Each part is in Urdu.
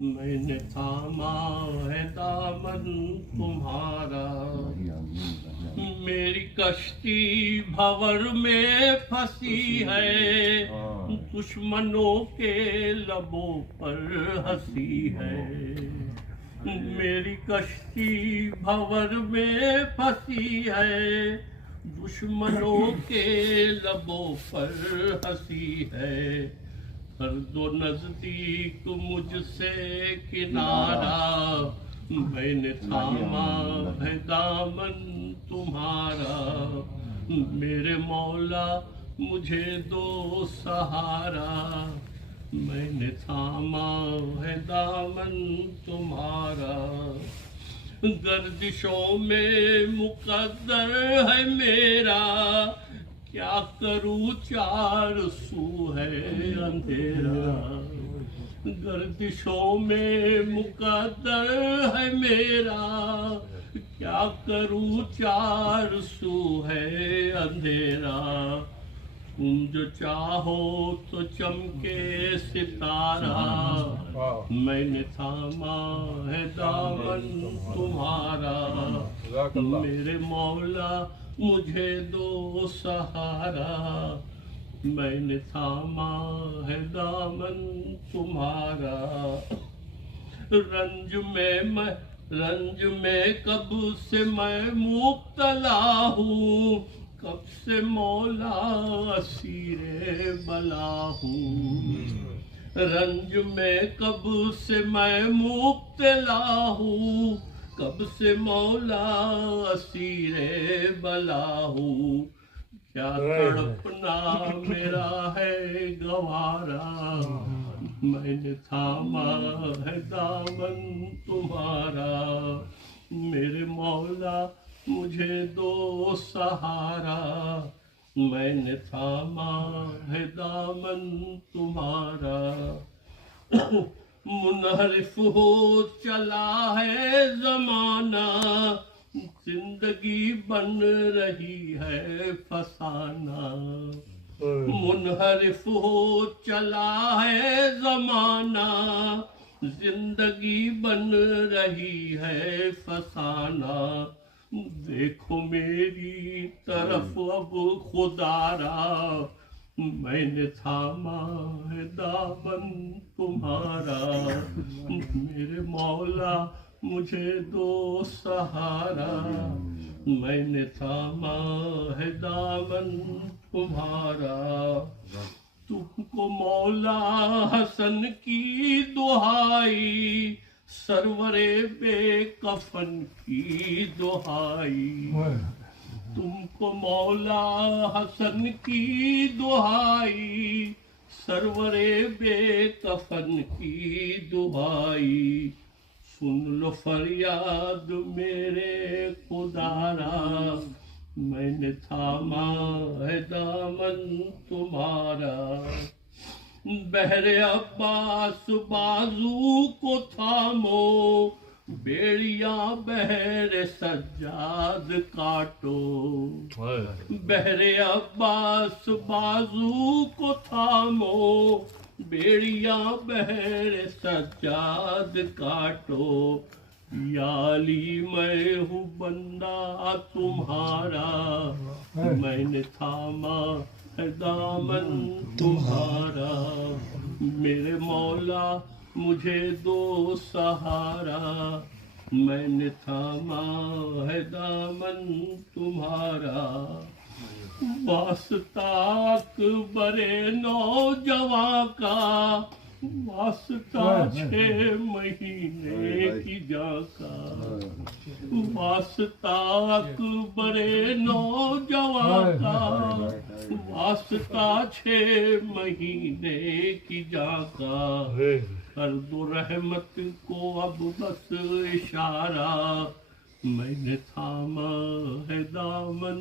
میں نے تھاما ہے دامن تمہارا، میری کشتی بھور میں پھنسی ہے، دشمنوں کے لبوں پر ہنسی ہے، میری کشتی بھور میں پھنسی ہے، دشمنوں کے لبوں پر ہنسی ہے، کر دو نزدیک مجھ سے کنارہ، میں نے تھاما ہے دامن تمہارا، میرے مولا مجھے دو سہارا، میں نے تھاما ہے دامن تمہارا، گردشوں میں مقدر ہے میرا، کیا کروں چار سو ہے اندھیرا، گردشوں میں مقدر ہے میرا، کیا کروں چار سو ہے اندھیرا، تم جو چاہو تو چمکے ستارہ، میں نے تھاما ہے دامن تمہارا، میرے مولا مجھے دو سہارا، میں نے تھاما ہے دامن تمہارا، رنج میں کب سے میں مبتلا ہوں، کب سے مولا اسیر بلا ہوں، رنج میں کب سے میں مبتلا ہوں، کب سے مولا اسیر بلا ہوں، کیا تڑپنا میرا ہے گوارا، میں نے تھاما ہے دامن تمہارا، میرے مولا مجھے دو سہارا، میں نے تھاما ہے دامن تمہارا، منحرف ہو چلا ہے زمانہ، زندگی بن رہی ہے فسانہ، منحرف ہو چلا ہے زمانہ، زندگی بن رہی ہے فسانہ، دیکھو میری طرف اب خدا را، میں نے تھاما ہے دامن تمہارا، میرے مولا مجھے دو سہارا، میں نے تھاما ہے دامن تمہارا، تم کو مولا حسن کی دہائی، سرور بے کفن کی دہائی، تم کو مولا حسن کی دہائی، سرور بے کفن کی دہائی، سن لو فریاد میرے خدا را، میں نے تھاما ہے دامن تمہارا، بحر عباس بازو کو تھامو، بیڑیاں بحر سجاد کاٹو، بحر عباس بازو کو تھامو، بیڑیاں بحر سجاد کاٹو، یا علی میں ہوں بندہ تمہارا، میں نے تھاما ہے دامن تمہارا، میرے مولا مجھے دو سہارا، میں نے تھاما ہے دامن تمہارا، واسطہ اکبر نوجواں کا، واسطہ 6 مہینے کی جان کا، واسطہ اکبر نوجواں کا، واسطہ 6 مہینے کی جان کا، کر دو رحمت کو اب بس اشارہ، میں نے تھاما ہے دامن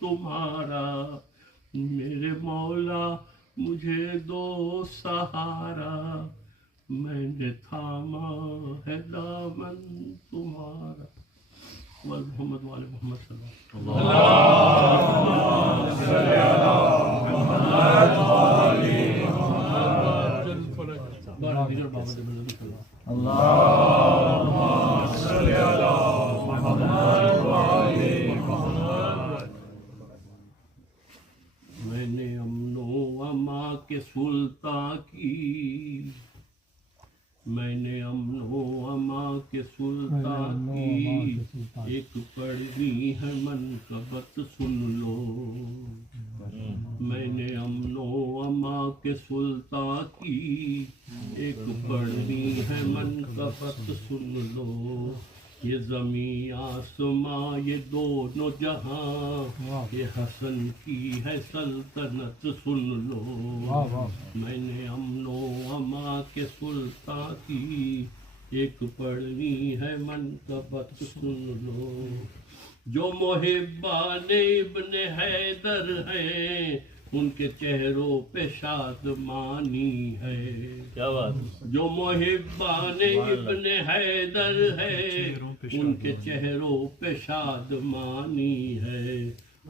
تمہارا، میرے مولا مجھے دو سہارا، میں نے تھاما ہے دامن تمہارا، محمد وآل محمد صلی اللہ علیہ وسلم۔ بارہ دیگر بابا دے بلند کرنا اللهم صل على محمد وآل محمد. میں نے امن و اما کے سلطان کی، میں نے امن و اما کے سلطان کی ایک پڑھنی ہے منقبت سن لو. میں نے امن و اما کے سلطان کی ایک پڑھنی ہے منقبت سن لو. یہ زمین آسماں یہ دونوں جہاں، یہ حسن کی ہے سلطنت سن لو. میں نے امن و اما کے سلطان کی ایک پڑھنی ہے منقبت سن لو. جو محبان ابن حیدر ہیں ان کے چہروں پہ شادمانی ہے. کیا بات. جو محبان ابن حیدر ہے ان کے چہروں پہ شادمانی ہے.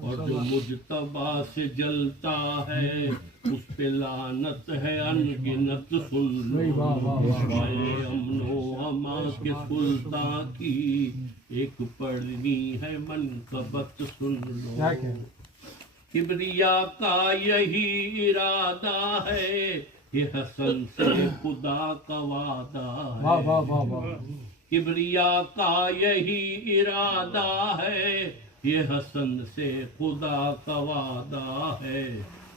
اور جو مجتبیٰ سے جلتا ہے اس پہ لعنت ہے انگنت سن لو. میں امن و اما کے سلطان کی ایک پڑھنی ہے منقبت سن لو. کبریا کا یہی ارادہ ہے، یہ حسن سے خدا کا وعدہ ہے. کبریا کا یہی ارادہ ہے، یہ حسن سے خدا کا وعدہ ہے.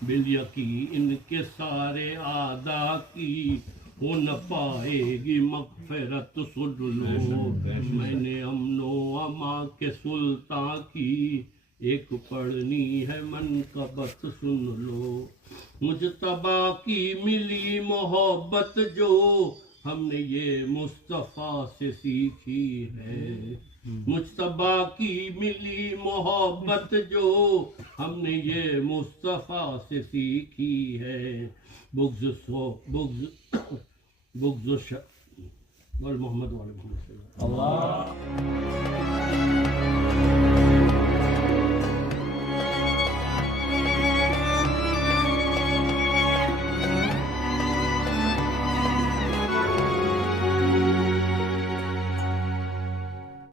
بالیقین ان کے سارے اعداء کی وہ نہ پائے گی مغفرت سن لو. میں نے امن و اما کے سلطان کی ایک پڑھنی ہے منقبت سن لو. مجتبیٰ کی ملی محبت جو ہم نے یہ مصطفیٰ سے سیکھی ہے. مجتبیٰ کی ملی محبت جو ہم نے یہ مصطفیٰ سے سیکھی ہے. بغض محمد والے محمد صلی اللہ علیہ وسلم.